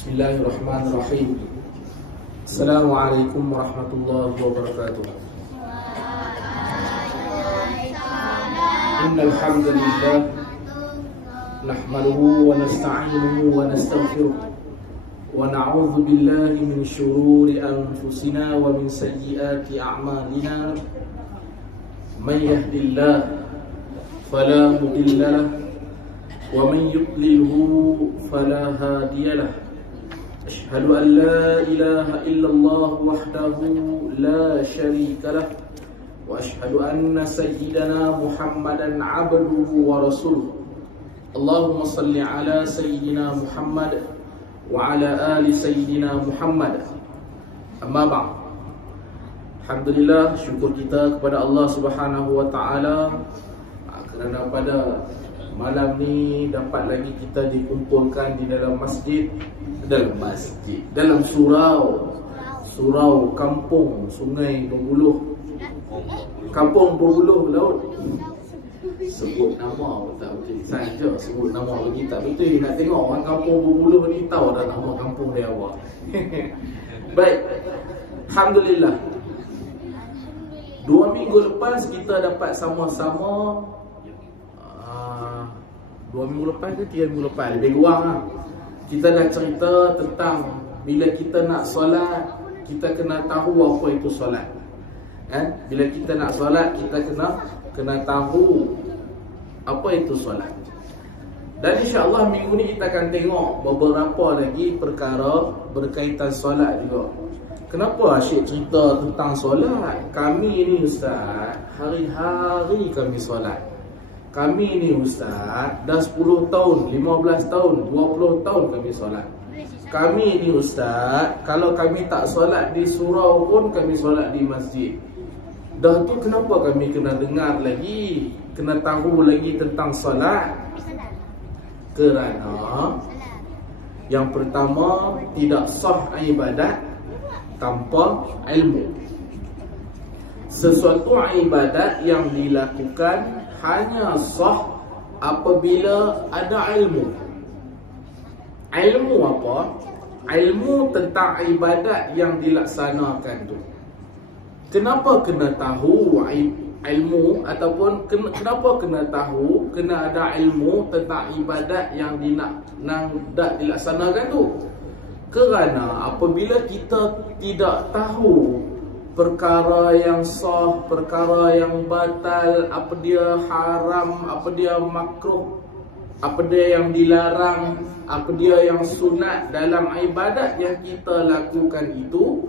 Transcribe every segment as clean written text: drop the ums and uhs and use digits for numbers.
Bismillahirrahmanirrahim. Assalamualaikum warahmatullahi wabarakatuh. Innal hamdalillah nahmaduhu wa nasta'inuhu wa nastaghfiruh wa na'udzu billahi min shururi anfusina wa min sayyiati a'malina. Man yahdihillahu fala mudilla lahu wa man yudlilhu fala hadiya lahu. Asyhadu an la ilaha illallah wahdahu la syarika lah wa asyhadu anna sayyidana Muhammadan abduhu wa rasuluh. Allahumma salli ala sayyidina Muhammad wa ala ali sayyidina Muhammad. Amma ba'd. Alhamdulillah, syukur kita kepada Allah Subhanahu wa taala kerana pada malam ni dapat lagi kita dikumpulkan di dalam masjid, dalam surau kampung Sungai Berbuluh, kampung Berbuluh Laut. Sebut nama tak betul saja, sebut nama lagi tak betul. Nak tengok orang kampung Berbuluh ni tahu dah nama kampung dia apa. Baik, alhamdulillah, 2 minggu lepas kita dapat sama-sama 2 minggu lepas ke 3 minggu lepas, lebih kurang lah, kita dah cerita tentang bila kita nak solat, kita kena tahu apa itu solat. Bila kita nak solat, kita kena tahu apa itu solat. Dan insya-Allah minggu ni kita akan tengok beberapa lagi perkara berkaitan solat juga. Kenapa asyik cerita tentang solat? Kami ni ustaz, hari-hari kami solat. Kami ni ustaz dah 10 tahun, 15 tahun, 20 tahun kami solat. Kami ni ustaz, kalau kami tak solat di surau pun kami solat di masjid. Dah tu kenapa kami kena dengar lagi, kena tahu lagi tentang solat? Kerana yang pertama, tidak sah ibadat tanpa ilmu. Sesuatu ibadat yang dilakukan hanya sah apabila ada ilmu. Ilmu apa? Ilmu tentang ibadat yang dilaksanakan tu. Kenapa kena tahu ilmu, ataupun kenapa kena tahu, kena ada ilmu tentang ibadat yang nak dilaksanakan tu? Kerana apabila kita tidak tahu perkara yang sah, perkara yang batal, apa dia haram, apa dia makruh, apa dia yang dilarang, apa dia yang sunat dalam ibadat yang kita lakukan itu,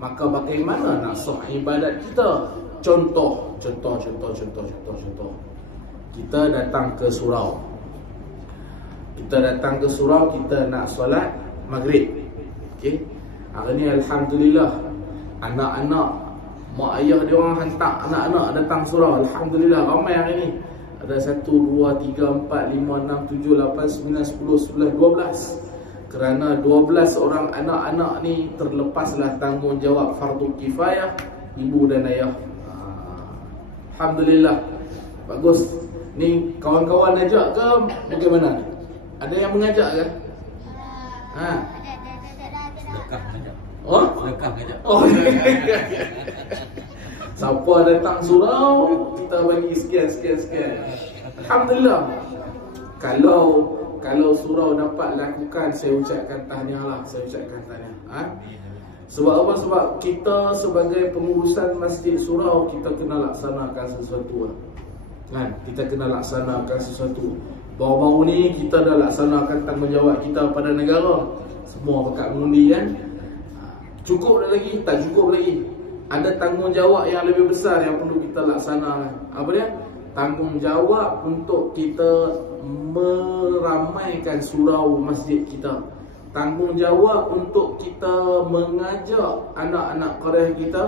maka bagaimana nak sah ibadat kita? Contoh. Kita datang ke surau. Kita nak solat maghrib. Okey. Hari ni alhamdulillah, anak-anak, mak ayah dia orang hantar anak-anak datang surau. Alhamdulillah, ramai hari ni. Ada 1, 2, 3, 4, 5, 6, 7, 8, 9, 10, 11, 12. Kerana 12 orang anak-anak ni terlepaslah tanggungjawab fardu kifayah ibu dan ayah. Alhamdulillah, bagus. Ni kawan-kawan ajak ke bagaimana ni? Ada yang mengajak ke? Sedekah mengajak. Oh? Sedekah mengajak. Oh. Siapa datang surau, kita bagi sekian. Alhamdulillah. Kalau surau dapat lakukan, saya ucapkan tahniah lah. Sebab apa? Sebab kita sebagai pengurusan masjid surau, kita kena laksanakan sesuatu lah. Kita kena laksanakan sesuatu. Baru-baru ni kita dah laksanakan tanggungjawab kita pada negara. Semua pekat mengundi kan. Cukup dah lagi? Tak cukup lagi. Ada tanggungjawab yang lebih besar yang perlu kita laksanakan. Apa dia? Tanggungjawab untuk kita meramaikan surau masjid kita. Tanggungjawab untuk kita mengajak anak-anak qaryah kita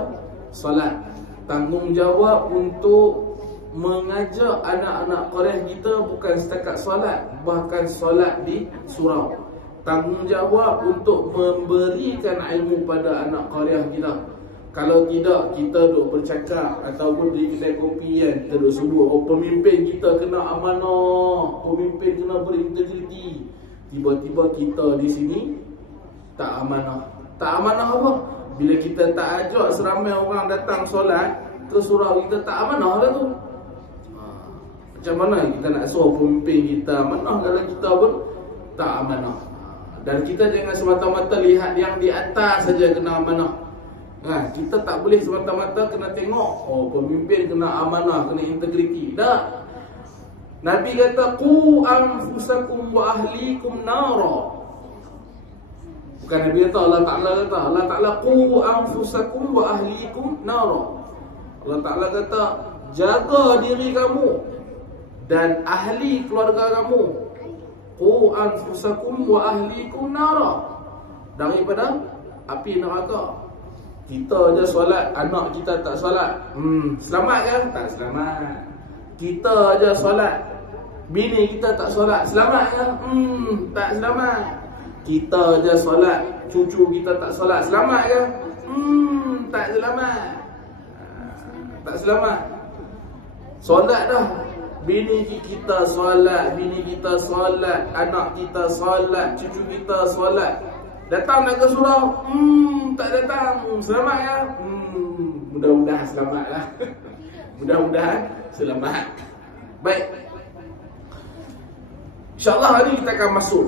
solat. Tanggungjawab untuk mengajak anak-anak qaryah kita bukan setakat solat, bahkan solat di surau. Tanggungjawab untuk memberikan ilmu pada anak qaryah kita. Kalau tidak, kita duk bercakap ataupun di kedai kopi kan, kita duk sebut, oh, pemimpin kita kena amanah, pemimpin kena berintegriti, tiba-tiba kita di sini tak amanah. Tak amanah apa? Bila kita tak ajak seramai orang datang solat, terus surau kita tak amanah lah tu. Macam mana kita nak suruh pemimpin kita amanah kalau kita pun tak amanah? Dan kita jangan semata-mata lihat yang di atas saja kena amanah. Kita tak boleh semata-mata kena tengok, oh pemimpin kena amanah, kena integriti. Tak. Nabi kata qu anfusakum wa ahlikum nara. Bukan Nabi kata, Allah Ta'ala kata. Allah Ta'ala qu anfusakum wa ahlikum nara. Allah Ta'ala kata jaga diri kamu dan ahli keluarga kamu. Qu anfusakum wa ahlikum nara, daripada api neraka. Kita je solat, anak kita tak solat, selamat ke? Tak selamat. Kita je solat, bini kita tak solat, selamat ke? Tak selamat. Kita je solat, cucu kita tak solat, selamat ke? Tak selamat. Tak selamat. Solat dah, bini kita solat, bini kita solat, anak kita solat, cucu kita solat. Datang nak ke surau, tak datang, selamat ya? Mudah-mudahan selamat lah. Mudah-mudahan selamat. Baik, InsyaAllah hari kita akan masuk.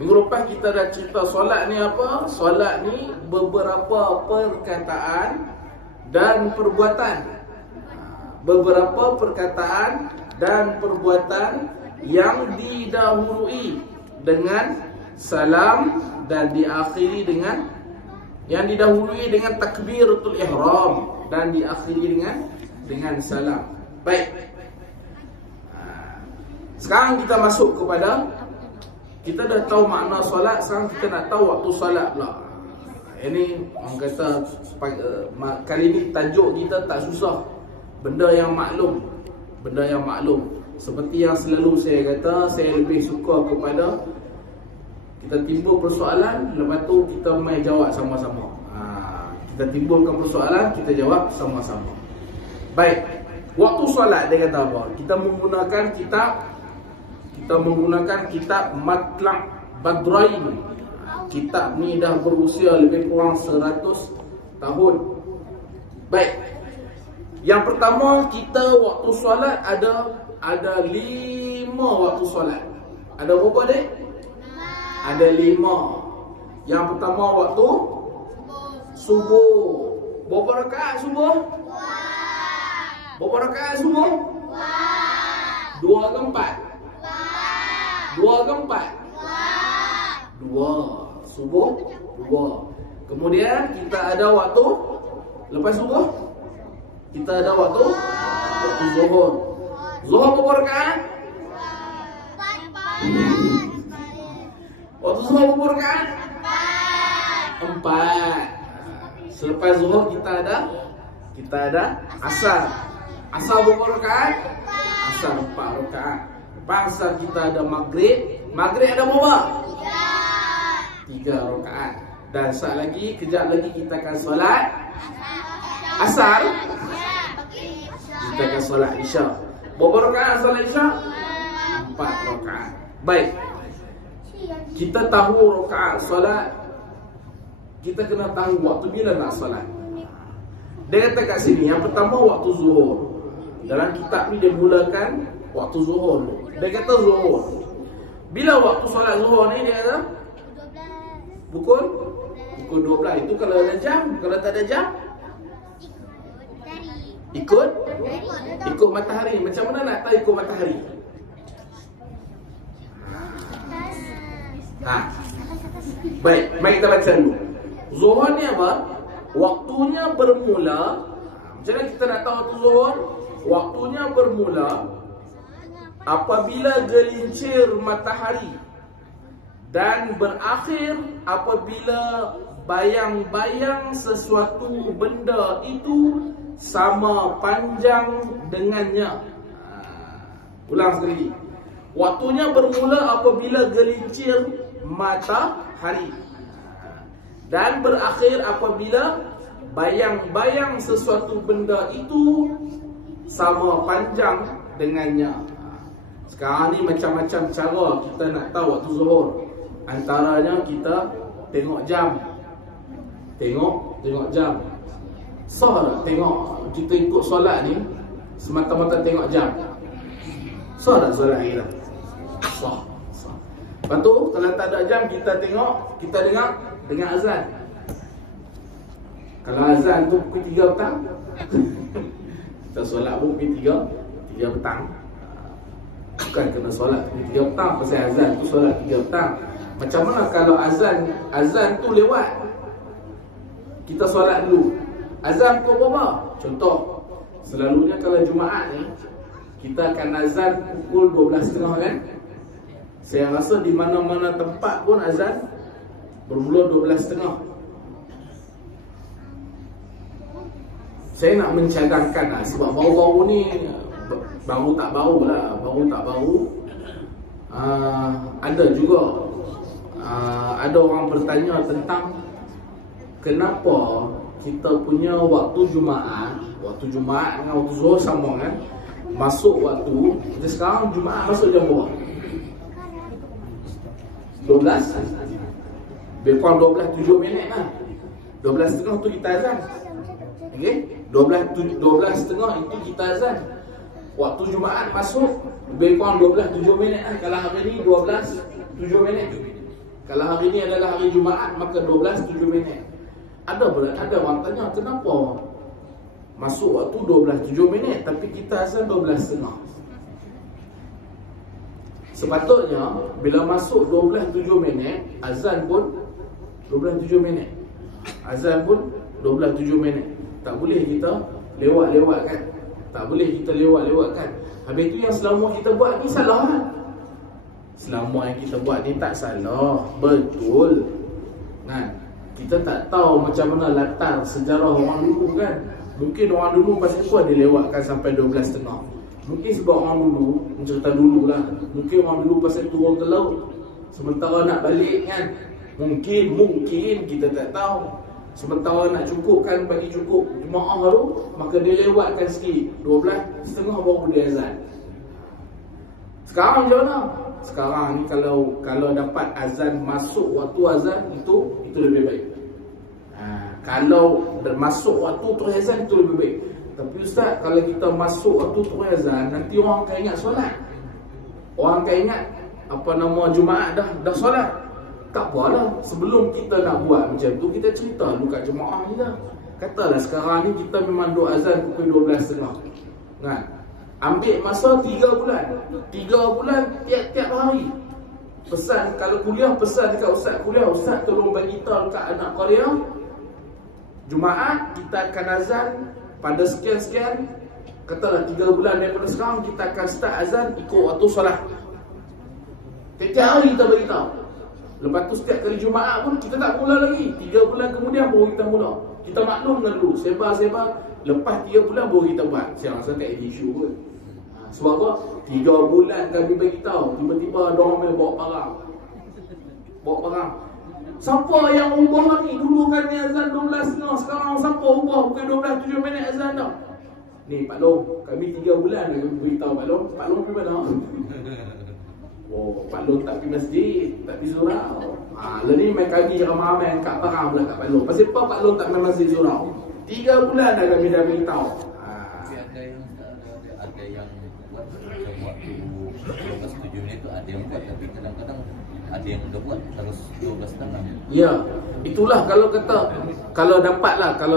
Minggu lepas kita dah cerita solat ni apa? Solat ni beberapa perkataan dan perbuatan. Beberapa perkataan dan perbuatan yang didahului dengan salam dan diakhiri dengan, yang didahului dengan takbiratul ihram dan diakhiri dengan salam. Baik. Sekarang kita masuk kepada, kita dah tahu makna solat, sekarang kita nak tahu waktu solat pula. Ini orang kata kali ni tajuk kita tak susah. Benda yang maklum. Benda yang maklum. Seperti yang selalu saya kata, saya lebih suka kepada kita timbul persoalan, lepas tu kita mai jawab sama-sama. Kita timbulkan persoalan, kita jawab sama-sama. Baik. Waktu solat dia kata apa? Kita menggunakan kitab Matla' Badrain. Kitab ni dah berusia lebih kurang 100 tahun. Baik. Yang pertama, kita waktu solat ada 5 waktu solat. Ada berapa dek? Ada 5. Yang pertama waktu subuh. Berapa rakaat subuh? Berapa rakaat subuh? 2 ke 4? 2 ke 4? 2. Subuh 2. Kemudian kita ada waktu lepas subuh, kita ada waktu zuhur. Zuhur berapa rakaat? 4. Waktu zuhur berapa rakaat? 4. Selepas zuhur kita ada asar. Asar berapa rakaat? Asar 4 rakaat. Lepas asar kita ada maghrib. Maghrib ada berapa? 3 rakaat. Dan saat lagi, kejap lagi kita akan solat asar. Kita akan solat isya. Berapa rakaat solat isya? 4 rakaat. Baik. Kita tahu rakaat solat, kita kena tahu waktu bila nak solat. Dia kata kat sini, yang pertama waktu zuhur. Dalam kitab ni dia mulakan waktu zuhur. Dia kata zuhur. Bila waktu solat zuhur ni dia kata pukul 12. Itu kalau ada jam. Kalau tak ada jam, ikut matahari. Macam mana nak tahu ikut matahari? Baik, mari kita baca dulu. Zuhur ni apa? Waktunya bermula. Macam mana kita nak tahu waktu zuhur? Waktunya bermula apabila gelincir matahari dan berakhir apabila bayang-bayang sesuatu benda itu sama panjang dengannya. Ulang sekali lagi. Waktunya bermula apabila gelincir matahari dan berakhir apabila bayang-bayang sesuatu benda itu sama panjang dengannya. Sekarang ni macam-macam cara kita nak tahu waktu zuhur. Antaranya kita tengok jam. Tengok jam. Sah tak tengok kita ikut solat ni semata-mata tengok jam? Sah tak solat kita? Sah. Lepas tu kalau tak ada jam kita dengar azan. Kalau azan tu pukul 3 petang kita solat pun pukul 3 petang. Bukan kena solat pukul 3 petang, pasal azan tu solat 3 petang. Macam mana kalau azan tu lewat, kita solat dulu. Azan pukul berapa? Contoh, selalunya kalau Jumaat ni kita akan azan pukul 12.30 kan? Saya rasa di mana-mana tempat pun azan bermula 12.30. Saya nak mencadangkan lah, sebab baru-baru ni baru tak baru ada juga ada orang bertanya tentang kenapa kita punya waktu Jumaat dengan waktu Zuhur sama kan, masuk waktu. Jadi sekarang Jumaat masuk jam berapa? 12. Lebih kurang 12.07 minit lah. 12.30 tu kita azan. Okay? 12.30 itu kita azan. Waktu Jumaat masuk lebih kurang 12.07 minit lah. Kalau hari ni 12.07 minit. Kalau hari ni adalah hari Jumaat, maka 12.07 minit. Ada orang tanya kenapa masuk waktu 12.07 minit tapi kita azan 12.30. Sepatutnya bila masuk 12.07 minit, azan pun 12.07 minit. Azan pun 12.07 minit. Tak boleh kita lewat-lewatkan. Habis tu yang selama kita buat ni salah kan? Selama yang kita buat ni tak salah, betul kan? Kita tak tahu macam mana latar sejarah orang dulu kan. Mungkin orang dulu pasal tu ada lewatkan sampai 12.30. Mungkin sebab orang dulu, cerita dulu lah, mungkin orang dulu pasal turun ke laut sementara nak balik kan. Mungkin kita tak tahu. Sementara nak cukupkan, bagi cukup jemaah tu, maka dia lewatkan sikit 12.30 baru dia azan. Sekarang macam mana? Sekarang ni kalau dapat azan masuk waktu azan, itu lebih baik. Kalau masuk waktu terus azan, itu lebih baik. Tapi ustaz, kalau kita masuk waktu terus azan, nanti orang akan ingat solat. Orang akan ingat Jumaat dah solat. Tak apalah, sebelum kita nak buat macam tu, kita cerita dulu kat jemaah ni lah. Katalah sekarang ni kita memang duk azan pukul 12.30 kan? Ambil masa 3 bulan. 3 bulan tiap-tiap hari. Pesan, kalau kuliah, pesan dekat ustaz kuliah, ustaz tolong bagi tahu dekat anak kuliah, Jumaat kita akan azan pada sekian-sekian. Katalah 3 bulan daripada sekarang kita akan start azan ikut waktu solat. Tiap-tiap hari kita bagi tahu. Lepas tu setiap kali Jumaat pun kita tak mula lagi. 3 bulan kemudian baru kita mula. Kita maklumkan dulu, sebar-sebar. Lepas 3 bulan baru kita buat. Saya rasa tak ada isu pun. Sebab apa? 3 bulan kami bagi tahu, tiba-tiba ada orang bawa parang. Siapa yang ubah ni? Dulu kami azan 12.30, sekarang siapa ubah bukan 12.07 minit azan dah. Ni Pak Long, kami 3 bulan kami beritahu Pak Long. Pak Long pergi mana? Oh, Pak Long tak pergi masjid, tak pergi surau. Lalu ni main kami ramai-ramai angkat parang pula kat Pak Long. Pasal apa Pak Long tak pergi masjid surau? 3 bulan dah kami dah beritahu. Ada yang buat macam waktu 12.07 minit tu, ada yang buat, tapi kadang-kadang ada yang dah buat terus 12.30. Ya, itulah kalau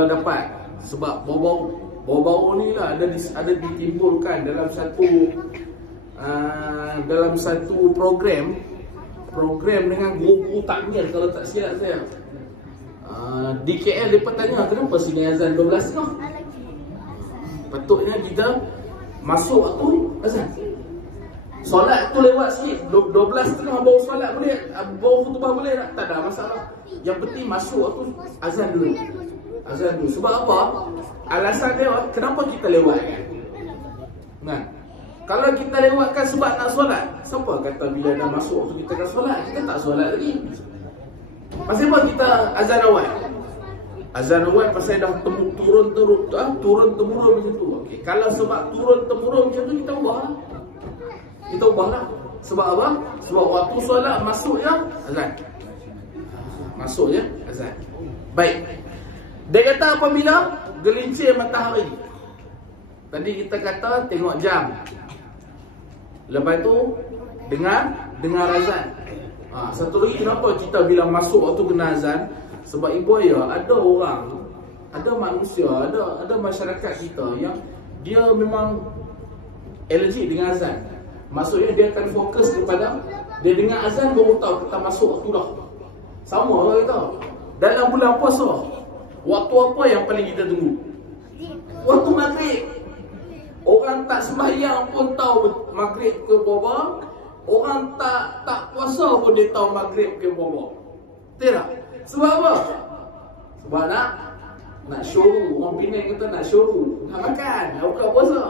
dapat. Sebab baru-baru ni lah ada ditimbulkan dalam satu program dengan guru takmir, kalau tak silap saya. Di KL mereka tanya kenapa sini azan 12.30. Patutnya kita masuk waktu azan. Solat tu lewat sikit, 12.30 baru solat boleh, baru khutbah boleh tak ada masalah. Yang penting masuk waktu azan dulu. Sebab apa? Alasan dia kenapa kita lewatkan? Nah, kalau kita lewatkan sebab nak solat, siapa kata bila dah masuk waktu kita akan solat, kita tak solat lagi? Pasal apa kita azan awal? Azan awal pasal dah turun-temurun macam tu. Okey, kalau sebab turun-temurun macam tu, kita ubah lah. Sebab apa? Sebab waktu solat masuknya azan. Masuknya azan. Baik. Dia kata apabila gelincir matahari. Tadi kita kata tengok jam. Lepas tu dengar azan. Satu lagi kenapa kita bilang masuk waktu kena azan? Sebab ibu ayah, ada orang, ada manusia, ada masyarakat kita yang dia memang allergic dengan azan. Maksudnya dia akan fokus kepada dia dengar azan baru tahu kita masuk waktu dah. Sama orang kita. Dalam bulan puasa, waktu apa yang paling kita tunggu? Waktu maghrib. Orang tak sembahyang pun tahu maghrib ke berapa. Orang tak puasa pun dia tahu maghrib ke berapa. Tidak? Sebab apa? Sebab nak syuru. Orang Penang kata nak syuru, nak makan, nak buka puasa.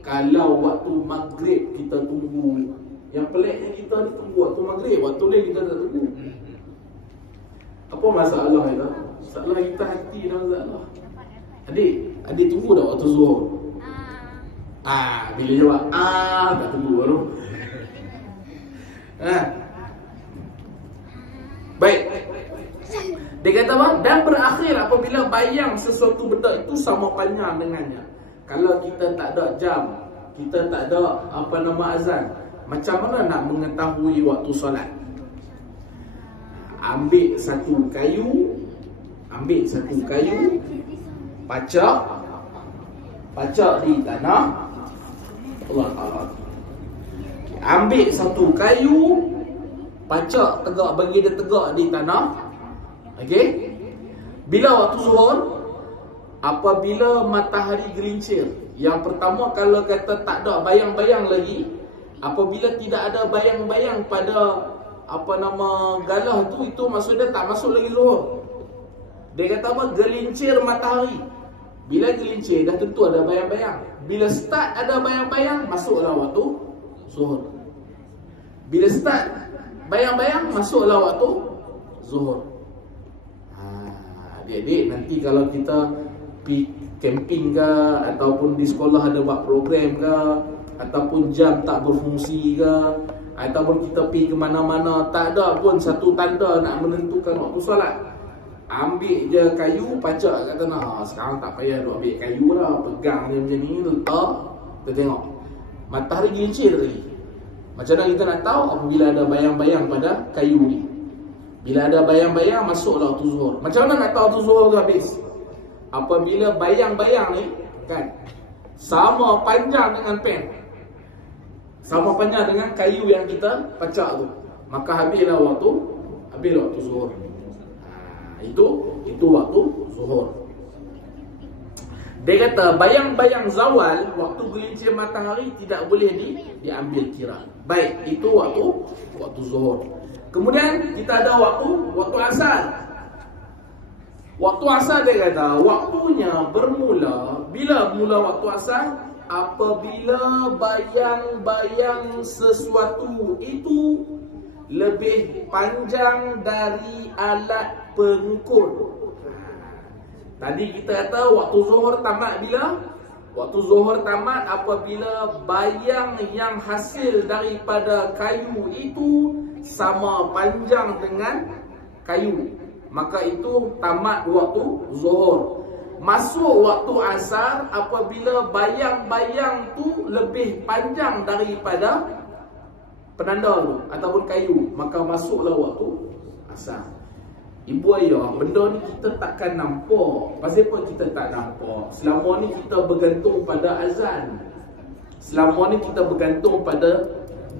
Kalau waktu maghrib kita tunggu, yang peliknya kita ni tunggu waktu maghrib, waktu lain kita tak tunggu. Apa masalah kita? Masalah kita hati dah masalah. Adik tunggu dah waktu zuhur? Bila jawab tak tunggu baru. Baik. Dia kata apa? Dan berakhir apabila bayang sesuatu benda itu sama panjang dengannya. Kalau kita tak ada jam, kita tak ada azan, macam mana nak mengetahui waktu solat? Ambil satu kayu, pacak di tanah. Allah Ta'ala. Ambil satu kayu, pacak tegak, bagi dia tegak di tanah. Okey. Bila waktu zuhur? Apabila matahari gelincir. Yang pertama, kalau kata tak ada bayang-bayang lagi, apabila tidak ada bayang-bayang pada galah tu, itu maksudnya tak masuk lagi zuhur. Dia kata apa? Gelincir matahari. Bila gelincir dah tentu ada bayang-bayang. Bila start ada bayang-bayang, masuklah waktu zuhur. Bila start bayang-bayang, masuklah waktu zuhur. Adik-adik, nanti kalau kita pergi camping ke, ataupun di sekolah ada buat program ke, ataupun jam tak berfungsi ke, ataupun kita pergi ke mana-mana tak ada pun satu tanda nak menentukan waktu solat, ambil je kayu, pacak kat tanah. Sekarang tak payah duk ambil kayu lah, pegang dia macam ni, letak, kita tengok matahari gelincir lagi. Macam mana kita nak tahu? Apabila ada bayang-bayang pada kayu ni. Bila ada bayang-bayang, masuklah waktu zuhur. Macam mana nak tahu waktu zuhur tu habis? Apabila bayang-bayang ni kan sama panjang dengan pen, sama panjang dengan kayu yang kita pacak tu, maka habislah waktu zuhur. Itu waktu zuhur. Dia kata bayang-bayang zawal, waktu gelincir matahari tidak boleh diambil kira. Baik, itu waktu zuhur. Kemudian kita ada waktu asar. Waktu asar dia kata waktunya bermula, bila mula waktu asar? Apabila bayang-bayang sesuatu itu lebih panjang dari alat pengukur. Tadi kita kata waktu zuhur tamat bila? Waktu zuhur tamat apabila bayang yang hasil daripada kayu itu sama panjang dengan kayu, maka itu tamat waktu zuhur. Masuk waktu asar apabila bayang-bayang tu lebih panjang daripada penanda tu ataupun kayu, maka masuklah waktu asar. Ibu ayah, benda ni kita takkan nampak. Pasal apa kita tak nampak? Selama ni kita bergantung pada azan. Selama ni kita bergantung pada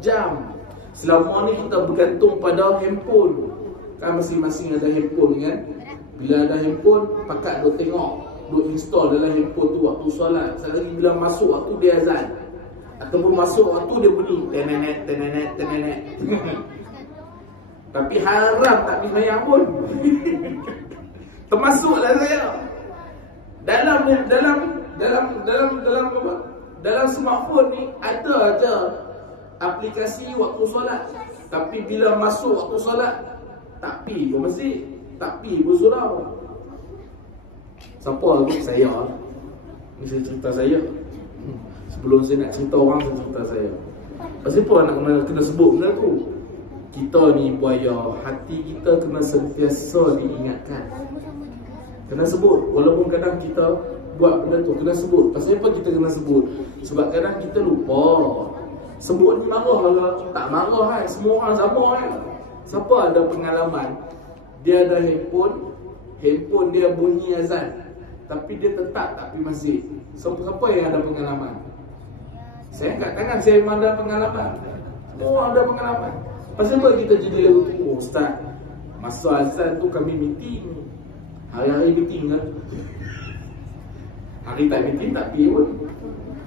jam. Selama ni kita bergantung pada handphone. Kan masing-masing ada handphone kan? Bila ada handphone, pakat duk tengok, duk install dalam handphone tu waktu solat. Sekali bila masuk waktu dia azan, ataupun masuk waktu dia bunyi tenenet. Tapi haram tak pergi sayang pun. Termasuklah saya. Dalam smartphone ni ada aja aplikasi waktu solat. Tapi bila masuk waktu solat, tak pergi pun masjid, tak pergi pun surau. Siapa lagi? Saya. Ini saya cerita saya. Sebelum saya nak cerita orang, saya cerita saya. Pasal apa nak kena sebut benda tu? Kita ni buaya, hati kita kena sentiasa diingatkan. Kena sebut, walaupun kadang kita buat benda tu, kena sebut. Pasal apa kita kena sebut? Sebab kadang kita lupa. Sebut ni marah lah, tak marah kan? Semua orang sama kan? Siapa ada pengalaman, dia ada handphone dia bunyi azan, tapi dia tetap tak pergi masjid? Siapa yang ada pengalaman? Saya angkat tangan, saya memang ada pengalaman. Semua ada pengalaman. Pasal apa kita jadi lagu tu? Oh Ustaz, masa azan tu kami meeting. Hari-hari meeting kan? Hari tak meeting tak pergi pun.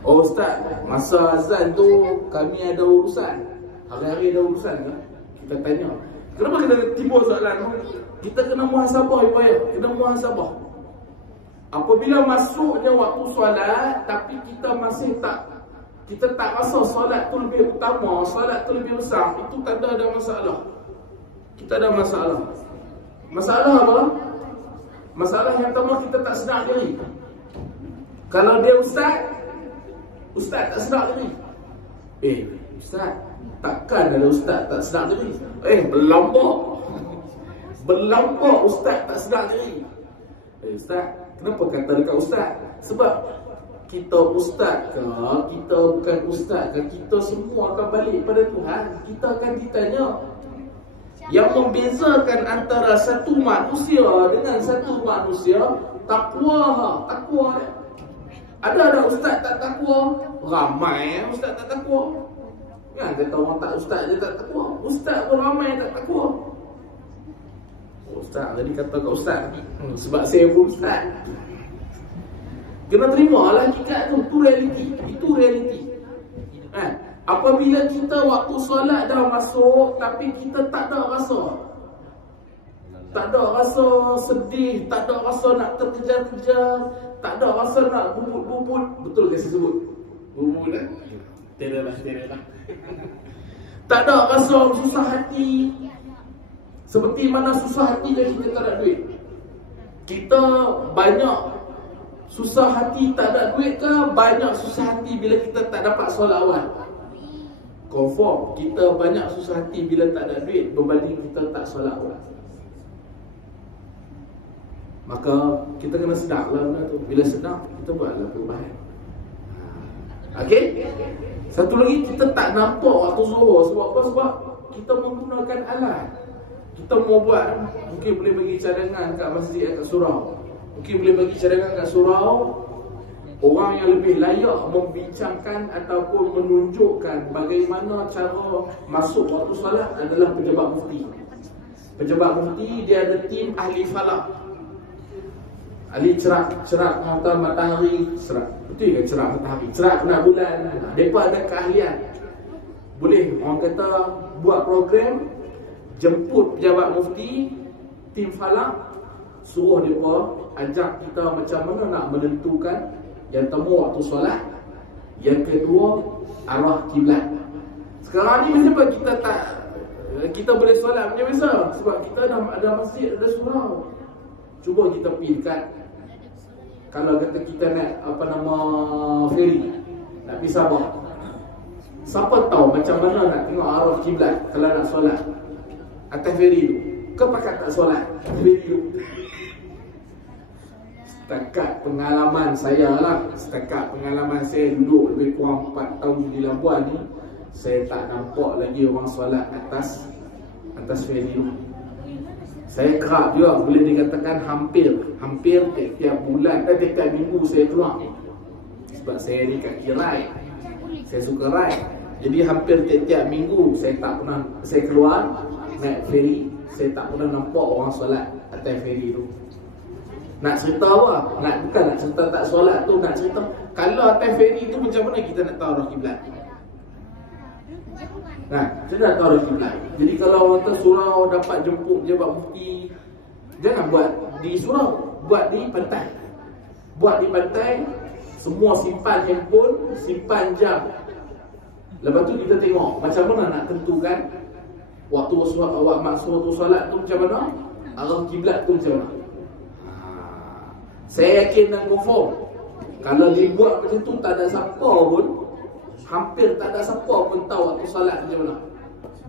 Oh Ustaz, masa azan tu kami ada urusan. Hari-hari ada urusan kan? Kita tanya, kenapa kita timbul soalan tu? Kita kena muhasabah ibu-ayah. Kena muhasabah. Apabila masuknya waktu solat, tapi kita tak rasa solat tu lebih utama, solat tu lebih besar, itu tanda ada masalah. Kita ada masalah. Masalah apa? Masalah yang pertama, kita tak sedar diri. Kalau dia ustaz tak sedar diri. Ustaz, takkan ada ustaz tak sedar diri? Berlampau ustaz tak sedar diri. Ustaz, kenapa kata dekat ustaz? Sebab kita ustaz ke, kita bukan ustaz ke, kita semua akan balik pada Tuhan. Kita akan ditanya. Yang membezakan antara satu manusia dengan satu manusia, takwa. Takwa dia. Ada ustaz tak takwa? Ramai ustaz tak takwa. Kan kata orang tak ustaz dia tak takwa. Ustaz pun ramai tak takwa. Ustaz tadi kata kat ustaz, sebab saya pun ustaz. Kena terima lah hakikat tu. Itu realiti. Apabila kita waktu solat dah masuk, tapi kita tak ada rasa, tak ada rasa sedih, tak ada rasa nak terkejar-kejar, tak ada rasa nak bubut-bubut. Betul ke saya sebut? Bubut kan? Tidak lah. Tak ada rasa susah hati. Seperti mana susah hati bila kita tak ada duit. Kita banyak susah hati tak ada duit ke? Banyak susah hati bila kita tak dapat solat awal? Confirm kita banyak susah hati bila tak ada duit berbanding kita tak solat awal. Maka kita kena sedar lah benda tu. Bila sedar, kita buatlah perubahan. Okey? Satu lagi, kita tak nampak waktu zuhur. Sebab apa? Sebab kita menggunakan alat. Kita mau buat, mungkin boleh bagi cadangan kat masjid, kat surau. Mungkin boleh bagi cadangan kat surau. Orang yang lebih layak membincangkan ataupun menunjukkan bagaimana cara masuk waktu solat adalah pejabat mufti. Pejabat mufti, dia ada tim ahli falak, ahli cerak matahari, betul ke cerak matahari, cerak kena bulan. Mereka ada keahlian. Boleh orang kata buat program, jemput pejabat mufti, tim falak, suruh mereka ajak kita macam mana nak menentukan yang pertama waktu solat, yang kedua arah kiblat. Sekarang ni kenapa kita boleh solat macam biasa? Sebab kita dah ada masjid, ada surau. Cuba kita pergi dekat, kalau kata kita nak feri, nak pergi Sabah. Siapa tahu macam mana nak tengok arah kiblat kalau nak solat atas feri tu? Kau pakat tak solat feri tu? Setakat pengalaman saya duduk lebih kurang 4 tahun di Labuan ni, saya tak nampak lagi orang solat atas feri tu. Saya kerap juga, boleh dikatakan hampir tiap bulan, tiap minggu saya keluar. Sebab saya ni kaki ride, saya suka ride. Jadi hampir tiap minggu saya keluar naik feri. Saya tak pernah nampak orang solat atas feri tu. Nak cerita apa? Bukan nak cerita tak solat tu, nak cerita kalau atas feri tu macam mana kita nak tahu arah kiblat. Kita nak tahu arah kiblat. Jadi kalau orang tu surau dapat jemput pejabat mufti, jangan buat di surau, buat di pantai. Buat di pantai, semua simpan handphone, simpan jam. Lepas tu kita tengok macam mana nak tentukan waktu solat tu macam mana, arah kiblat tu macam mana. Saya yakin dan confirm, kalau dibuat macam tu tak ada siapa pun hampir tak ada siapa pun tahu waktu salat macam mana.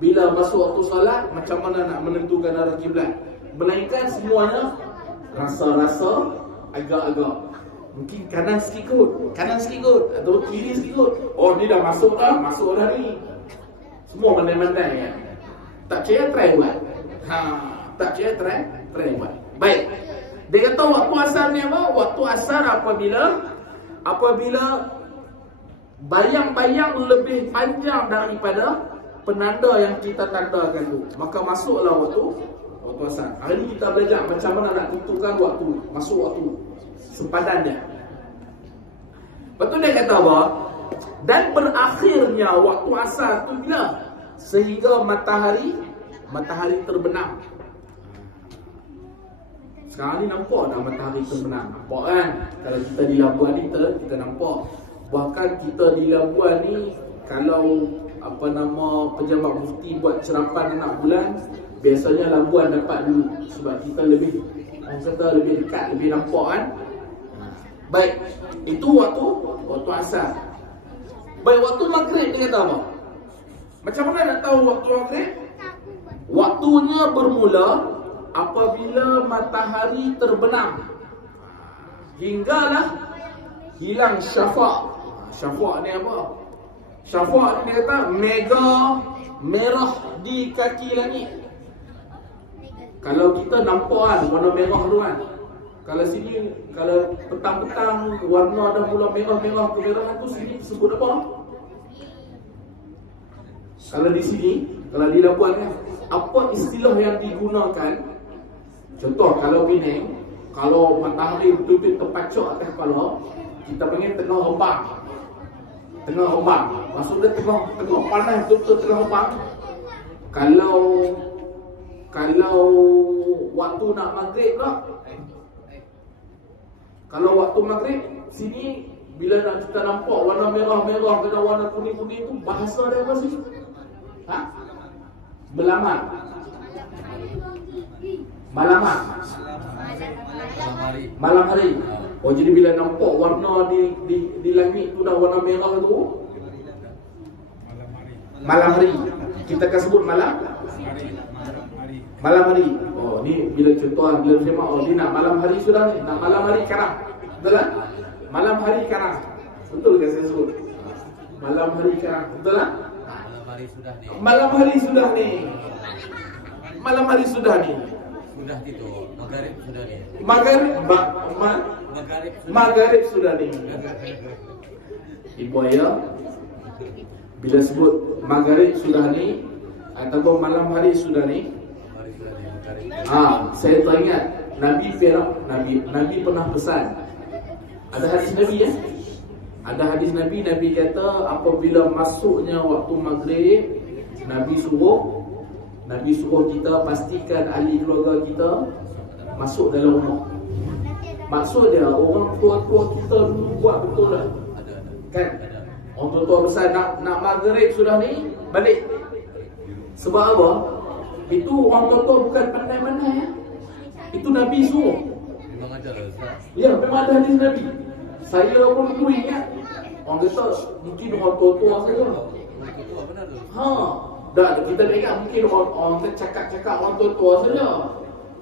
Bila masuk waktu salat, macam mana nak menentukan arah kiblat. Melainkan semuanya rasa-rasa agak-agak. Mungkin kanan sikit kot, atau kiri sikit kot. Oh, ni dah masuk dah ni. Semua mandai-mandai kan. Tak kira try buat. Tak kira try buat. Baik. Dia kata waktu asar ni apa? Waktu asar apabila bayang-bayang lebih panjang daripada penanda yang kita tandakan tu, maka masuklah waktu asar. Hari ni kita belajar macam mana nak tentukan waktu, masuk waktu sepadannya. Betul dia kata apa? Dan berakhirnya waktu asar tu bila? Sehingga matahari terbenam. Sekarang ni nampak dah matahari terbenam. Nampak kan? Kalau kita di Labuan ni kita nampak. Bahkan kita di Labuan ni, kalau pejabat mufti buat serapan anak bulan, biasanya Labuan dapat dulu. Sebab kita lebih, orang kata lebih dekat, lebih nampak kan. Baik, itu waktu asar. Baik, waktu maghrib dia kata apa? Macam mana nak tahu waktu maghrib? Waktunya bermula apabila matahari terbenam hinggalah hilang syafaq. Syafaq ni apa? Syafaq ni dia kata mega merah di kaki langit. Kalau kita nampak kan warna merah tu kan. Kalau sini, kalau petang-petang warna dah mula merah-merah kemerahan tu, sini sebut apa? Kalau di sini, kalau di Labuan kan, apa istilah yang digunakan? Contoh kalau Penang, kalau matahari betul-betul terpacok atas kepala, kita panggil tengah rembang. Tengah rembang. Maksudnya tengah panas betul-betul tengah rembang. Kalau waktu nak maghrib pula, kalau waktu maghrib sini, bila nak kita nampak warna merah-merah dengan warna kuning-kuning tu, bahasa dia apa sih? Belamar. Malam hari. Oh, jadi bila nampak warna di langit tu dah warna merah tu, malam hari. Kita akan sebut malam hari. Oh, ni bila contoh bila saya oh ni nak malam hari sudah ni, nak malam hari karang. Betul tak? Malam hari karang. Betul ke saya sebut? Malam hari karang. Betul tak? Malam hari sudah ni. Sudah itu. Maghrib sudah ni. Maghrib sudah ni. Ibu ayah, bila sebut maghrib sudah ni ataupun malam hari sudah ni, saya teringat Nabi pernah pesan. Ada hadis Nabi ya? Ada hadis Nabi kata apabila masuknya waktu maghrib, Nabi suruh kita pastikan ahli keluarga kita masuk dalam rumah. Maksud dia orang tua-tua kita dulu buat betul lah. Kan? Orang tua-tua besar nak maghrib sudah ni balik. Sebab apa? Itu orang tua-tua bukan pandai-pandai ya. Itu Nabi suruh. Memang ada Ustaz. Ya, memang ada hadis Nabi. Saya pun dulu ingat. Orang kata mungkin orang tua-tua saja. Orang tua benar tu. Dah kita dah ingat mungkin orang cakap-cakap orang tua-tua saja.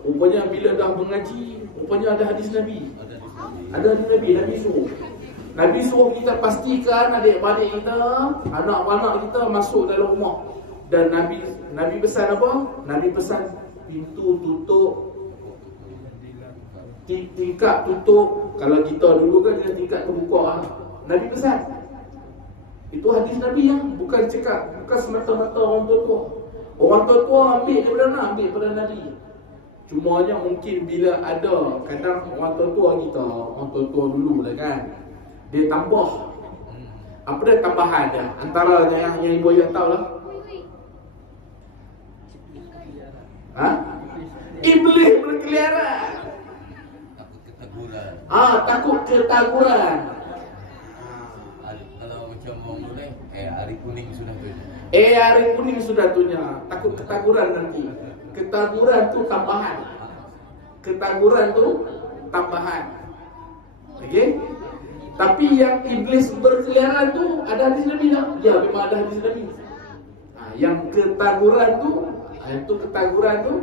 Rupanya bila dah mengaji, rupanya ada hadis Nabi. Ada hadis Nabi, Nabi suruh kita pastikan adik-adik kita, anak-anak kita masuk dalam rumah. Dan Nabi pesan apa? Nabi pesan pintu tutup, tingkap tutup. Kalau kita dulu kan dia tingkap terbuka. Nabi pesan. Itu hadis Nabi yang bukan semata-mata orang tua-tua. Orang tua-tua ambil daripada mana? Ambil daripada Nabi. Cumanya mungkin bila ada kadang orang tua-tua kita, orang tua-tua dulu lah kan, dia tambah. Apa dia tambahan dia? Antaranya yang ibu ayah tahu lah. Iblis berkeliaran. Takut ketakuran. Kalau macam orang boleh, hari kuning sudah tu. Hari kuning sudah tunya. Takut ketakuran nanti. Ketakuran tu tambahan. Okey? Tapi yang iblis berkeliaran tu ada hadis Nabi tak? Ya, memang ada hadis Nabi. Yang ketaguran tu,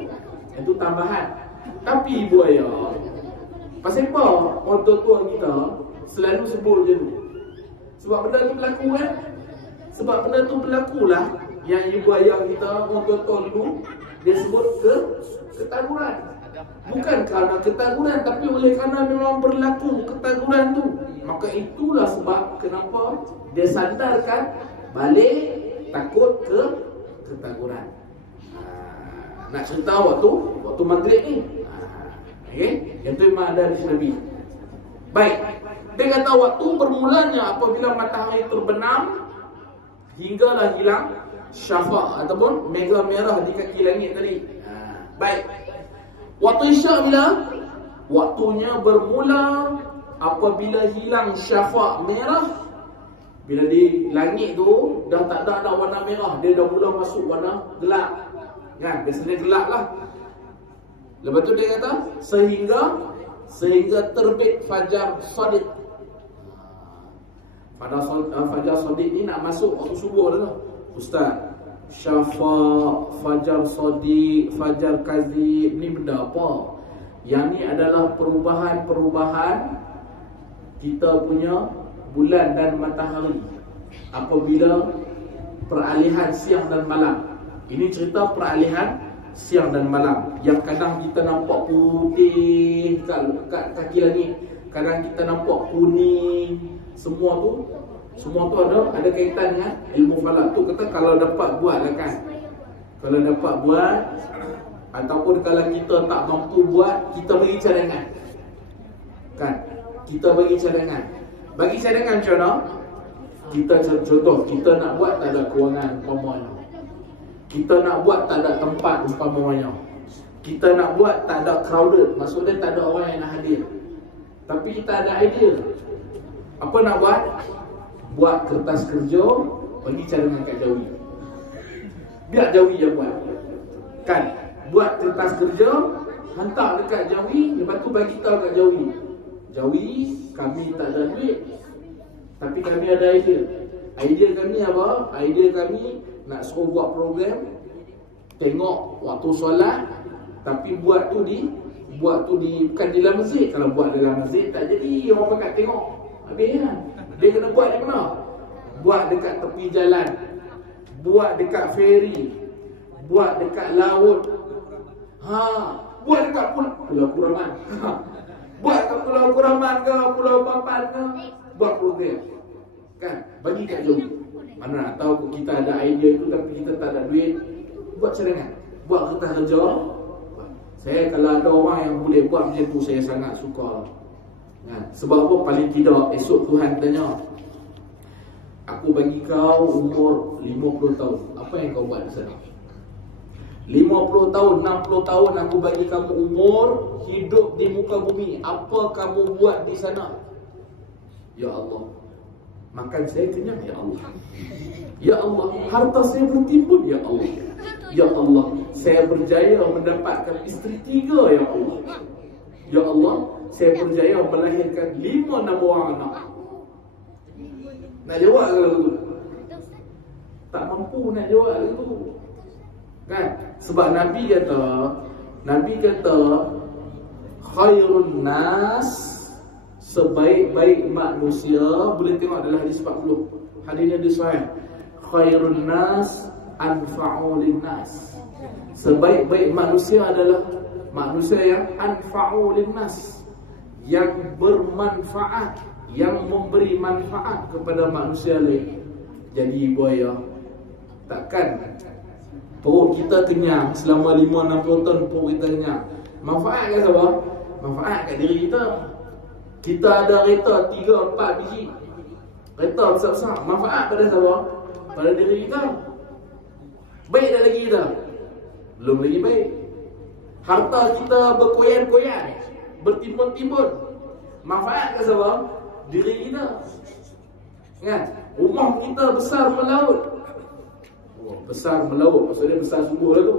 itu tambahan. Tapi ibu ayah, pasal apa orang tua kita selalu sebut je tu? Sebab benda tu berlaku kan? Sebab benda tu berlakulah yang ibu ayah kita, orang tua dulu, dia sebut ketaguran. Bukan kerana ketaguran, tapi oleh kerana memang berlaku ketaguran tu. Maka itulah sebab kenapa dia sandarkan balik takut ke ketaguran. Nak cerita waktu maghrib ni. Okey, yang tu memang ada di Nabi. Baik. Dia kata waktu bermulanya apabila matahari terbenam hinggalah hilang syafaq ataupun mega merah di kaki langit tadi. Baik. Waktu isyak bila? Waktunya bermula apabila hilang syafaq merah. Bila di langit tu dah tak ada warna merah, dia dah mula masuk warna gelap. Kan? Biasanya gelap lah. Lepas tu dia kata sehingga terbit fajar shadiq. Fajar shadiq ni nak masuk waktu subuh dah. Ustaz, syafaq, fajar shadiq, fajar kazib ni benda apa? Yang ni adalah perubahan-perubahan kita punya bulan dan matahari apabila peralihan siang dan malam. Ini cerita peralihan siang dan malam. Yang kadang kita nampak putih kat kaki langit, kadang kita nampak kuning. Semua tu ada kaitan dengan ilmu falak. Tu kata kalau dapat buat lah kan. Kalau dapat buat, ataupun kalau kita tak mampu buat, kita bagi cadangan. Kan? Kita bagi cadangan. Bagi cadangan macam mana? Contoh, kita nak buat tak ada kewangan umpamanya. Kita nak buat tak ada tempat umpamanya. Kita nak buat tak ada crowded, maksudnya tak ada orang yang nak hadir. Tapi kita ada idea. Apa nak buat? Buat kertas kerja, bagi cadangan kat Jawi. Biar Jawi yang buat. Kan? Buat kertas kerja, hantar dekat Jawi, lepas tu bagi tahu kat Jawi. Jawi, kami tak ada duit, tapi kami ada idea. Idea kami apa? Idea kami nak suruh buat program, tengok waktu solat, tapi buat tu di bukan di dalam masjid. Kalau buat dalam masjid tak jadi, orang pakat tengok. Habis kan? Dia kena buat di mana? Buat dekat tepi jalan, buat dekat feri, buat dekat laut. Buat dekat Pulau Kuraman. Buat kat Pulau Kuraman ke, Pulau Papan ke, buat program. Kan? Bagi kat Jawi. Mana nak tahu kita ada idea tu tapi kita tak ada duit. Buat cadangan, buat kertas kerja. Saya kalau ada orang yang boleh buat macam tu, saya sangat suka. Nah, sebab apa? Paling tidak esok Tuhan tanya, aku bagi kau umur 50 tahun, apa yang kau buat di sana? 50 tahun, 60 tahun aku bagi kamu umur hidup di muka bumi, apa kamu buat di sana? Ya Allah, makan saya kenyang, ya Allah. Ya Allah, harta saya bertimbun, ya Allah. Ya Allah, saya berjaya mendapatkan isteri 3, ya Allah. Ya Allah, saya berjaya melahirkan 5-6 orang anak. Nak jawab ke lagu tu? Tak mampu nak jawab lagu tu. Kan? Sebab Nabi kata khairun nas, sebaik-baik manusia. Boleh tengok dalam hadis 40. Hadisnya di sahih. Khairun nas anfa'u linnas. Sebaik-baik manusia adalah manusia yang anfa'u linnas, yang bermanfaat, yang memberi manfaat kepada manusia lain. Jadi buaya, takkan perut kita kenyang selama 5-60 tahun, perut kita kenyang. Manfaat kat siapa? Manfaat kat diri kita. Kita ada kereta 3-4 biji, kereta besar-besar. Manfaat pada siapa? Pada diri kita. Baik tak lagi kita? Belum lagi baik. Harta kita berkoyan-koyan, bertimbun-timbun. Manfaat kat siapa? Diri kita. Kan? Rumah kita besar melaut. Besar melaut, maksudnya besar sungguh lah tu.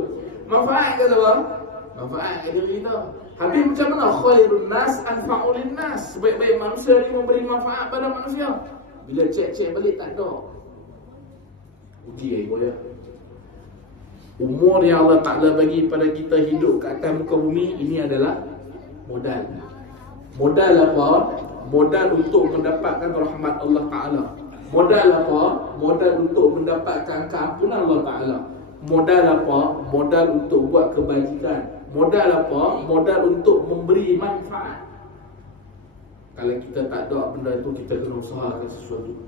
Manfaat ke apa? manfaat kat diri kita. Habis macam mana? Khairun nas anfa'ulin nas. Sebaik-baik manusia ni memberi manfaat pada manusia. Bila cek balik tak ada. Uji ya. Umur yang Allah Ta'ala bagi pada kita hidup kat atas muka bumi, ini adalah modal. Modal apa? Modal untuk mendapatkan rahmat Allah Ta'ala. Modal apa? Modal untuk mendapatkan keampunan Allah Ta'ala. Modal apa? Modal untuk buat kebajikan. Modal apa? Modal untuk memberi manfaat. Kalau kita tak ada benda itu, kita kena usahakan sesuatu.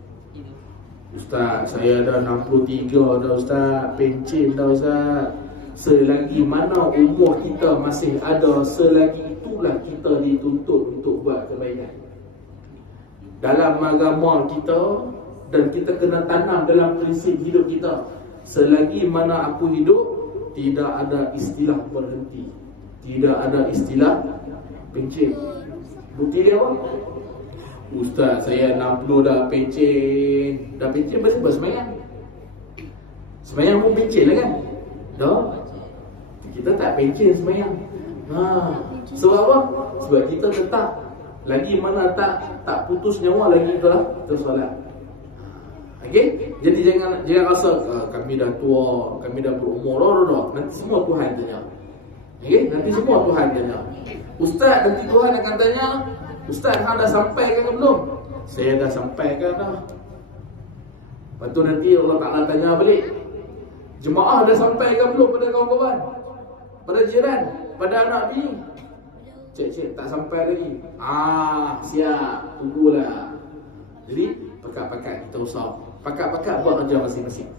Ustaz, saya dah 63 dah Ustaz, pencen dah Ustaz. Selagi mana umur kita masih ada, selagi itulah kita dituntut untuk buat kebaikan dalam agama kita. Dan kita kena tanam dalam prinsip hidup kita, selagi mana aku hidup, tidak ada istilah berhenti, tidak ada istilah pencen. Bukti dia apa? Ustaz, saya 60 dah pencen. Dah pencen berapa semayang? Semayang pun pencen lah kan? Dah. Kita tak pencen semayang. Sebab apa? Sebab kita tetap lagi mana tak putus nyawa lagi kita solat. Okey? Jadi jangan rasa kami dah tua, kami dah berumur. Nanti semua Tuhan tanya. Okey? Nanti semua Tuhan tanya. Ustaz, nanti Tuhan akan tanya, Ustaz, hang dah sampaikan ke belum? Saya dah sampaikan dah. Lepas tu nanti Allah Ta'ala tanya balik, jemaah dah sampaikan belum pada kawan-kawan, pada jiran, pada anak bini? Cek tak sampai lagi. Siap, tunggulah. Jadi pakat-pakat kita usah, pakat-pakat buat kerja masing-masing.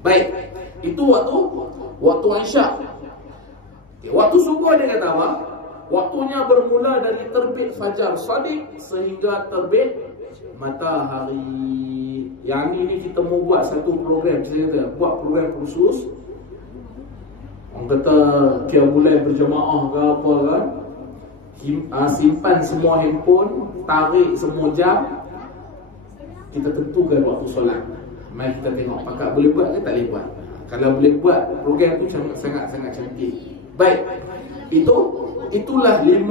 Baik, itu waktu Isyak. Waktu subuh dia kata apa? Waktunya bermula dari terbit fajar shadiq sehingga terbit matahari. Yang ini kita mau buat satu program. Kita kata buat program khusus. Orang kata kira mulai berjemaah ke apa kan, simpan semua handphone, tarik semua jam, kita tentukan waktu solat. Mari kita tengok pakat boleh buat ke tak boleh buat. Kalau boleh buat, program tu sangat-sangat cantik. Baik, itulah 5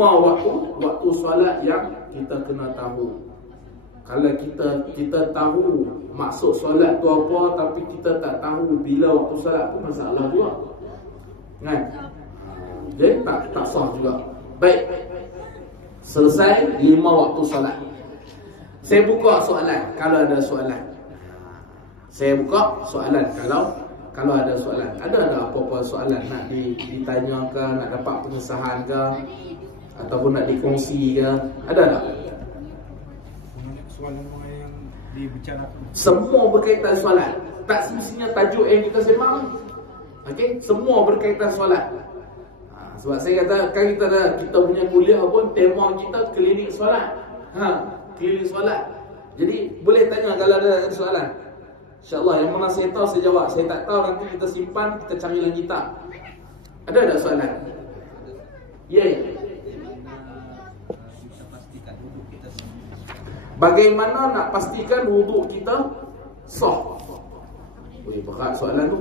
waktu solat yang kita kena tahu. Kalau kita tahu maksud solat tu apa, tapi kita tak tahu bila waktu solat tu, masalah juga kan? Jadi tak sah juga. Baik, selesai 5 waktu solat. Saya buka soalan kalau ada soalan. Saya buka soalan kalau ada soalan. Ada apa-apa soalan nak ditanyakan, nak dapat pengesahan ke, ataupun nak dikongsi ke? Ada tak? Soalan yang dibicarakan semua berkaitan soalan. Tak semestinya tajuk yang kita sembang. Okey, semua berkaitan soalan. Sebab saya kata kan kita punya kuliah pun tema kita klinik soalan. Klinik soalan. Jadi boleh tanya kalau ada soalan. InsyaAllah yang mana saya tahu saya jawab. Saya tak tahu nanti kita simpan, kita cari dalam kitab. Ada tak soalan? Ya. Bagaimana nak pastikan wuduk kita sah? Berat soalan tu.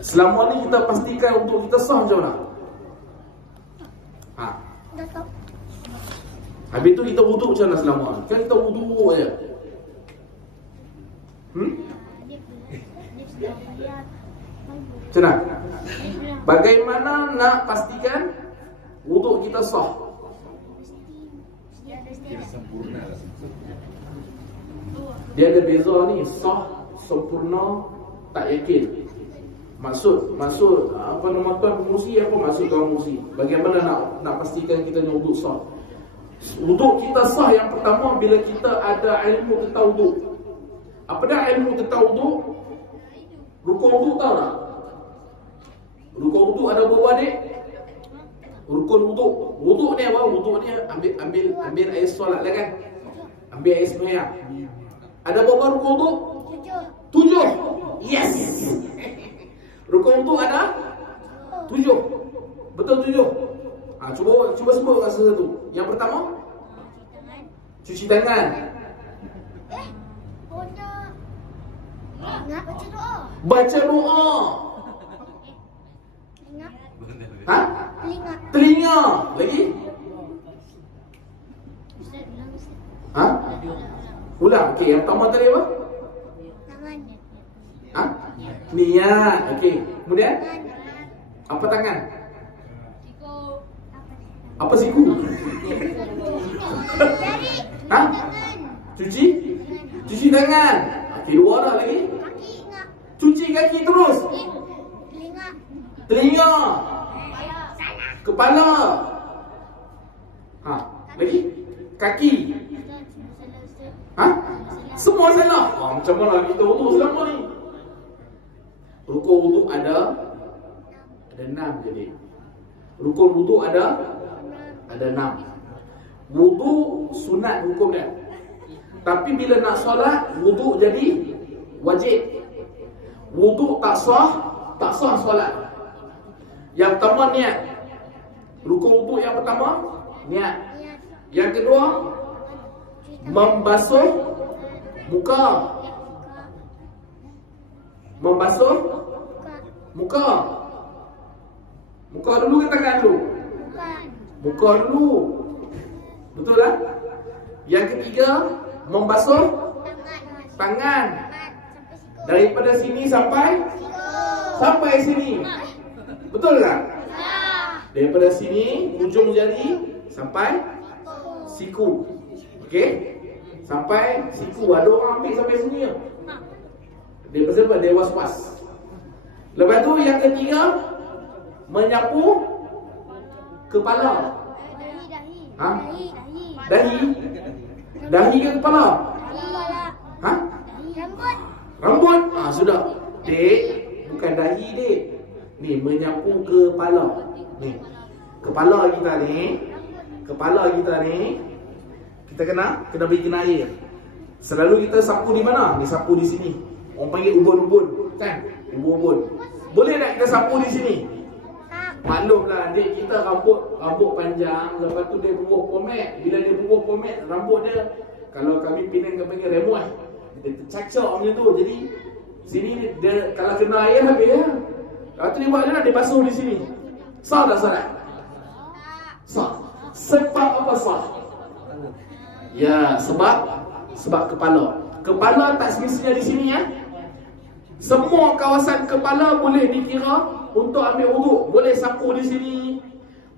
Selama ni kita pastikan wuduk kita sah macam mana? Habis tu kita wuduk macam mana selama ni? Kan kita wuduk je. Macam mana? Bagaimana nak pastikan wuduk kita sah? Dia ada beza ni, sah, sempurna, tak yakin. Maksud apa nama tuan pengurusi, apa maksud tuan pengurusi? Bagaimana nak pastikan kita ni wuduk sah? Wuduk kita sah yang pertama bila kita ada ilmu tentang wuduk. Apa dah ilmu tentang wuduk? Rukun wuduk tahu tak? Rukun wuduk ada berapa adik? Rukun wuduk. Wuduk ni apa? Wuduk ni ambil air solat lah kan? Ambil air sembahyang. Ada berapa rukun wuduk? 7. Yes. Rukun wuduk ada 7. Betul 7. Cuba sebut rasa satu. Yang pertama, cuci tangan. Baca doa. Ha? Telinga. Telinga. Lagi? Ustaz, ulang Ustaz. Ha? Ulang. Okey, yang pertama tadi apa? Tangan. Ha? Niat. Okey. Kemudian Tangan. apa tangan? Siku. Apa siku? Jari. Ha? Tangan. Cuci? Cuci tangan. Okey, dua dah lagi. Kaki ingat. Cuci kaki terus. Telinga. Telinga. Salah. Kepala. Ha, lagi? Kaki. Ustaz, salah Ustaz. Ha? Semua salah. Macam mana kita wuduk selama ni? Rukun wuduk ada 6 jadi. Rukun wuduk ada 6. Wuduk sunat hukum dia. Tapi bila nak solat, wuduk jadi wajib. Wuduk tak sah solat. Yang pertama niat. Rukun wuduk yang pertama niat. Niat. Yang kedua membasuh muka. Membasuh muka. Muka dulu ke tangan dulu? Bukan. Muka dulu. Betul tak? Yang ketiga membasuh Tangan. tangan. Sampai siku. Daripada sini sampai sini. Betul tak? Daripada sini ujung jari sampai siku. Okey? Sampai siku. Ada orang ambil sampai sini. Dia pasal apa? Dia was-was. Lepas tu yang ketiga menyapu kepala. Dahi. Ha? Dahi. Dahi. Dahi ke kepala? Kepala. Ha? Dahi. Rambut. Rambut. Ah sudah. Dek, bukan dahi dek. Ni menyapu kepala. Ni. Kepala kita ni kita kena beri kena air. Selalu kita sapu di mana? Ni sapu di sini. Orang panggil ubun-ubun, kan? Ubun-ubun. Boleh tak kita sapu di sini? Maklumlah adik kita rambut panjang, lepas tu dia bubuh pomade. Bila dia bubuh pomade, rambut dia kalau kami Penang kami panggil remoy. Dia tercacak macam tu. Jadi sini dia kalau kena air habis dia. Lepas tu dia buat macam mana? Dia basuh di sini. Sah tak solat? Sah. Sebab apa sah? Ya, sebab kepala. Kepala tak semestinya di sini ya. Semua kawasan kepala boleh dikira untuk ambil wuduk. Boleh sapu di sini,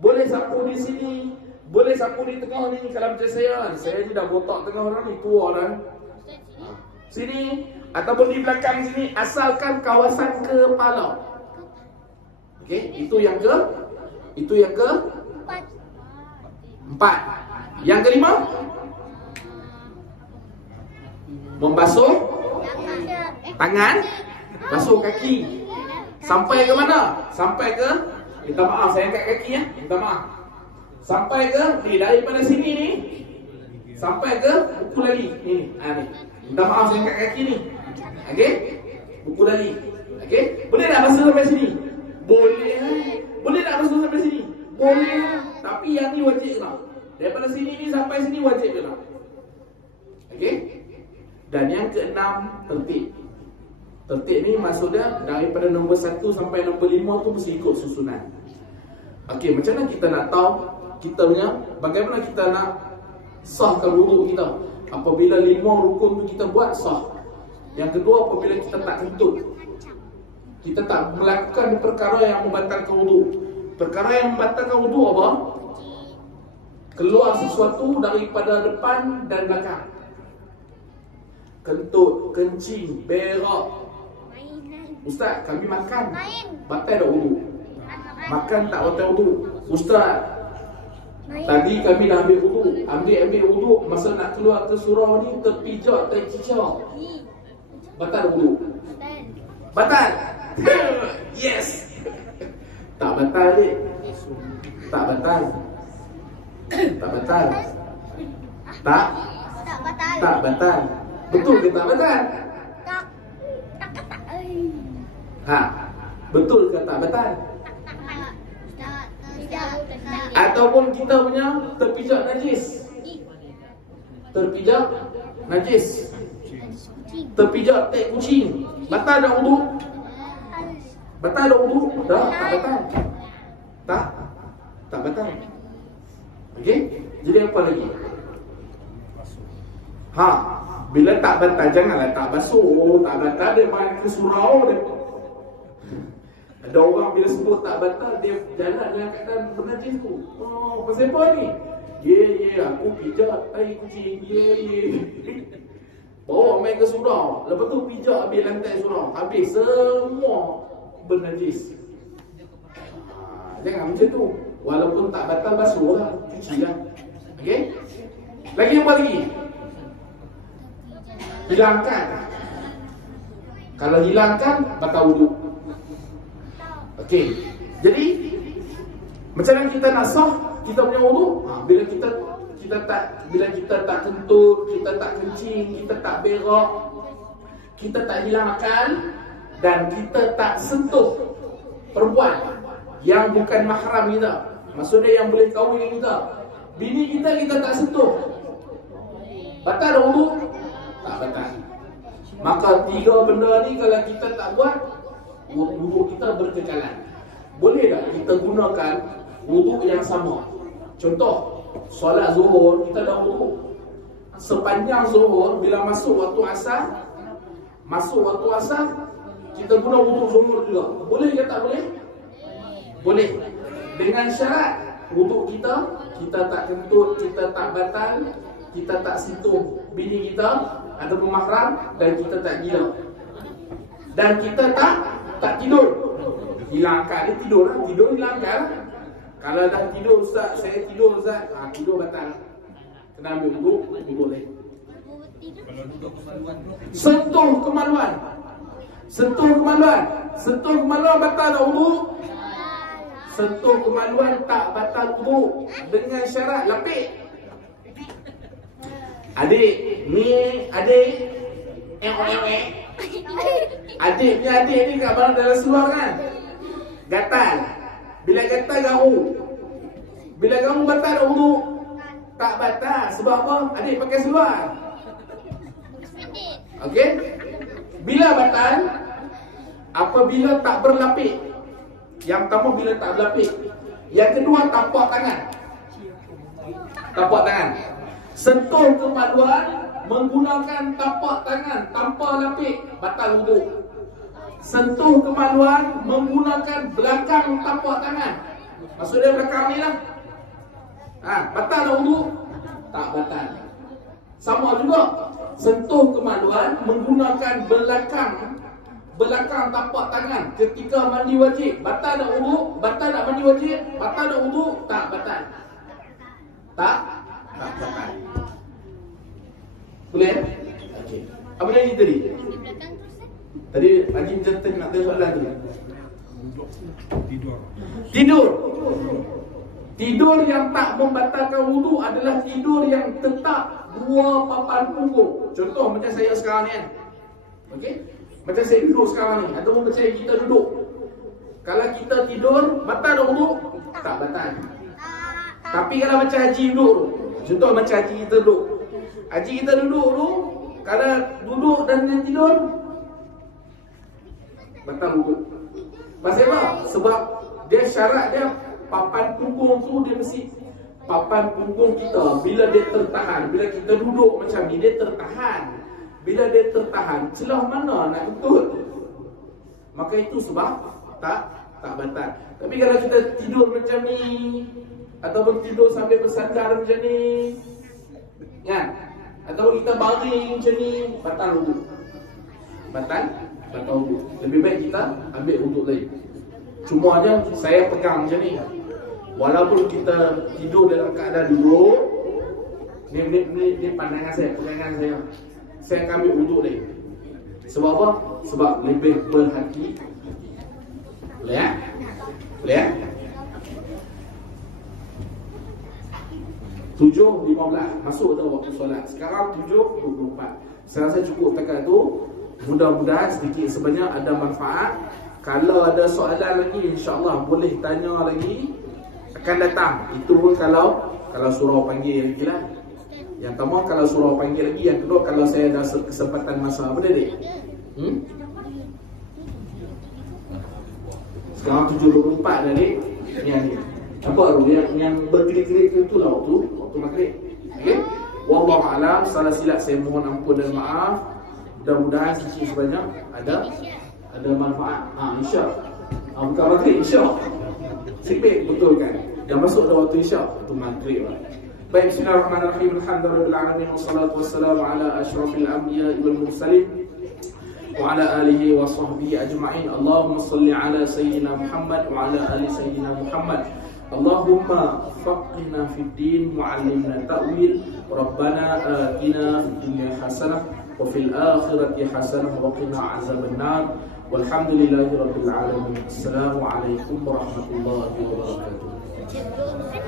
boleh sapu di sini, boleh sapu di tengah ni. Kalau macam saya ni dah botak tengah orang ni, tua dah. Sini ataupun di belakang sini, asalkan kawasan kepala. Okey, itu yang ke 4. Yang kelima membasuh tangan, basuh kaki. Sampai ke mana? Sampai ke, minta maaf saya angkat kaki ya, minta maaf. Sampai ke ni, daripada sini ni sampai ke buku lali ni. Ni. Minta maaf saya angkat kaki ni. Okey? Buku lali. Okey? Boleh tak basuh sampai sini? Boleh. Boleh tak basuh sampai sini? Boleh. Tapi yang ni wajib lah. Daripada sini ni sampai sini wajib lah. Okey? Dan yang keenam, tertib. Tertib ni maksudnya daripada nombor 1 sampai nombor 5 tu mesti ikut susunan. Okey, macam mana kita nak tahu kita punya, bagaimana kita nak sahkan wuduk kita? Apabila 5 rukun tu kita buat, sah. Yang kedua, apabila kita tak kentut, kita tak melakukan perkara yang membatalkan wuduk. Perkara yang membatalkan wuduk apa? Keluar sesuatu daripada depan dan belakang. Kentut, kencing, berak. Ustaz, kami makan batal tak wuduk? Makan tak batal wuduk? Ustaz, tadi kami dah ambil wuduk. Ambil wuduk, masa nak keluar ke surau ni terpijak, tercicak. Batal wuduk? Batal? Yes. Tak batal dek. Tak batal. Tak batal. Tak batal. Betul ke tak batal? Ha, betul ke tak batal? Ataupun kita punya terpijak najis. Terpijak najis. Terpijak tai kucing. Batal tak wuduk? Batal tak wuduk? Dah, tak batal. tak batal. Okey? Jadi apa lagi? Bila tak batal, janganlah tak basuh. Tak batal dia main ke surau dia. Ada orang bila sebut tak batal, dia jalan dengan keadaan bernajis tu. Oh, pasal apa ni? Aku pijak tai kucing. Bawa main ke surau. Lepas tu pijak habis lantai surau. Habis semua bernajis. Jangan macam tu. Walaupun tak batal, basuh lah, cuci lah. Okey? Lagi apa lagi? Hilangkan. Kalau hilangkan, batal wudu. Okey. Jadi macam mana kita nak sah kita punya wudu? Bila kita tak kentut, kita tak kencing, kita tak berak, kita tak hilangkan, dan kita tak sentuh perempuan yang bukan mahram kita. Maksudnya yang boleh kahwin dengan kita. Bini kita tak sentuh. Batal dah wudu? Tak batal. Maka 3 benda ni kalau kita tak buat, wudu kita berkekalan. Boleh tak kita gunakan wudu yang sama? Contoh, solat zuhur kita dah wudu. Sepanjang zuhur, bila masuk waktu asar, kita guna wudu zuhur juga. Boleh ke tak boleh? Boleh. Dengan syarat wudu kita tak kentut, kita tak batal, kita tak sentuh bini kita ataupun mahram, dan kita tak gila. Dan kita tak tidur. Hilangkan dia tidur lah. Tidur hilangkan. Kalau dah tidur, Ustaz, saya tidur Ustaz, tidur batal. Kena ambil wudu boleh. Sentuh kemaluan. Sentuh kemaluan batal tak wudu? Sentuh kemaluan tak batal wudu. Dengan syarat lapik. Adik ni kat mana dalam seluar kan? Gatal. Bila gatal garu. Bila garu batal tak wudu? Tak batal. Sebab apa? Adik pakai seluar. Okey? Bila batal? Apabila tak berlapik. Yang pertama bila tak berlapik. Yang kedua tapak tangan. Tapak tangan. Sentuh kemaluan menggunakan tapak tangan tanpa lapik, batal wudu. Sentuh kemaluan menggunakan belakang tapak tangan. Maksudnya belakang ni lah. Batal tak wudu? Tak batal. Sama juga. Sentuh kemaluan menggunakan belakang tapak tangan ketika mandi wajib. Batal tak wudu? Batal tak mandi wajib? Batal tak wudu? Tak batal. Tak batal. Boleh? Okey. Apa lagi tadi? Tadi Haji macam nak tanya soalan tu. Tidur yang tak membatalkan wudu adalah tidur yang tetap 2 papan punggung. Contoh macam saya sekarang ni kan. Okey? Macam saya duduk sekarang ni, ataupun macam kita duduk. Kalau kita tidur, batal tak wudu? Tak batal. Tapi kalau macam Haji duduk tu, contoh macam Haji kita duduk. Haji kita duduk tu, kalau duduk dan dia tidur, batal wudu. Pasal apa? Sebab dia syarat dia papan punggung tu dia mesti papan punggung kita bila dia tertahan. Bila kita duduk macam ni dia tertahan. Bila dia tertahan, celah mana nak kentut? Maka itu sebab tak batal. Tapi kalau kita tidur macam ni ataupun tidur sambil bersandar macam ni, kan? Ataupun kita baring macam ni, batal wudu. Batal wudu. Lebih baik kita ambil wudu lain. Cuma aja saya pegang macam ni. Walaupun kita tidur dalam keadaan duduk, ni pandangan saya, pegangan saya. Saya akan ambil wudu lain. Sebab apa? Sebab lebih berhati. Boleh ya? Boleh ya? 7.15 masuk dah waktu solat. Sekarang 7.24. Saya rasa cukup setakat tu. Mudah-mudahan sedikit sebanyak ada manfaat. Kalau ada soalan lagi, insya-Allah boleh tanya lagi. Akan datang. Itu pun kalau surau panggil lagi lah. Yang pertama kalau surau panggil lagi. Yang kedua kalau saya ada kesempatan masa. Boleh dek? Sekarang 7.24 dah dek. Yang ni. Nampak tu yang berkelip-kelip tu lah waktu maghrib. Okey. Wallahu a'lam. Salah silap saya mohon ampun dan maaf. Mudah-mudahan sedikit sebanyak ada manfaat. Isyak. Bukan maghrib, isyak. Sikit betul kan. Dah masuk dah waktu isyak, waktu maghrib lah. Baik, bismillahirrahmanirrahim. Alhamdulillahirabbil alamin wassalatu wassalamu ala asyrafil anbiya'i wal mursalin wa ala alihi wa sahbihi ajma'in. Allahumma shalli ala sayyidina Muhammad wa ala ali sayyidina Muhammad. Allahumma faqihna fid din wa 'allimna ta'wil. Rabbana atina fid dunya hasanah wa fil akhirati hasanah wa qina 'adzaban nar. Walhamdulillahirabbil alamin. Assalamualaikum warahmatullahi wabarakatuh.